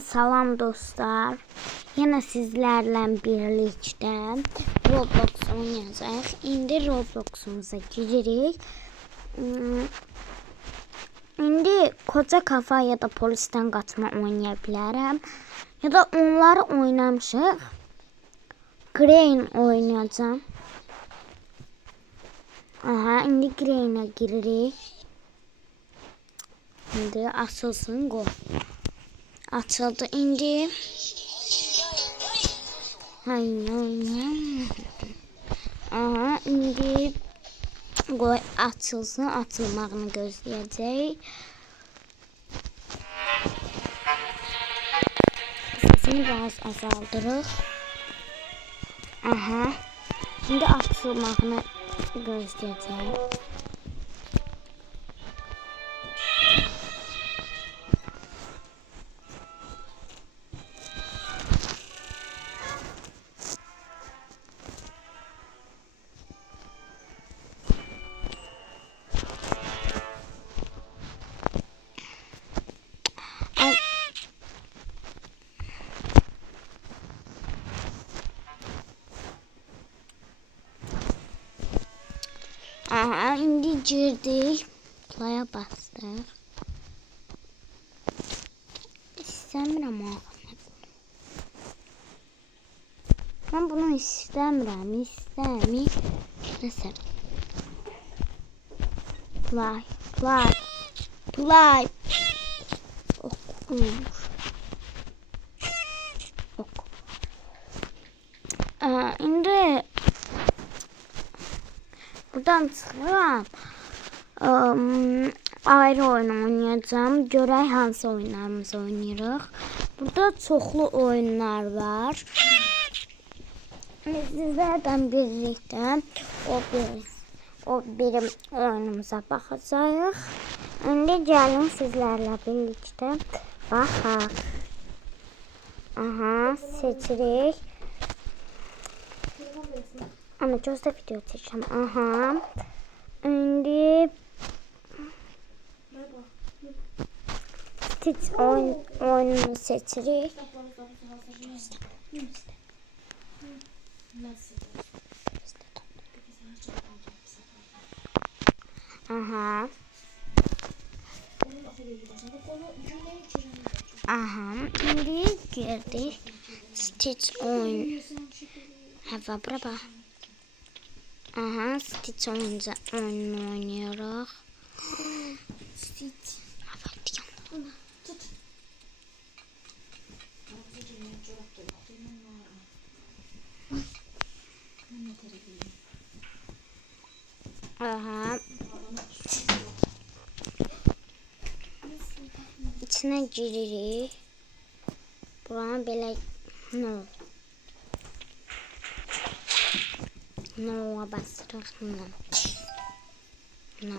Salam dostlar. Yine sizlerle birlikte Roblox oynayacağıq. İndi Roblox'umuza giririk. İndi koca kafa ya da polisten kaçma oynaya bilərəm. Ya da onları oynamışıq. Grain oynayacağım. Aha, indi Grain'e giririk. İndi açılsın go. Açıldı indi. Aha, indi qoy açılsın, açılmağını gözləyəcək. Səsini biraz azaldırıq. Aha, indi açılmağını gözləyəcək. Aha, indi girdik. Play'a bastıq. İstəmirəm axı. Mən bunu istəmirəm. Nəsə. Play. Okunmuş. İndi buradan çıxıram. Ayrı oyun oynayacağım. Görək hansı oyunlarımızı oynayırıq. Burada çoxlu oyunlar var. Sizlərdən birlikdə o birim oyunumuza baxacağıq. İndi gəlin sizlərlə birlikdə baxaq. Aha, seçirik. Ama gözdə video çəkəcəm. Aha. İndi Stitch oyununu seçirik. Aha. Aha. İndi girdik. Stitch oyun. Hava bura. Aha, Stitch oyununu oynayırıq. Stitch. Aha. İçinə giririk. Buranı belə No'a basırıq. No.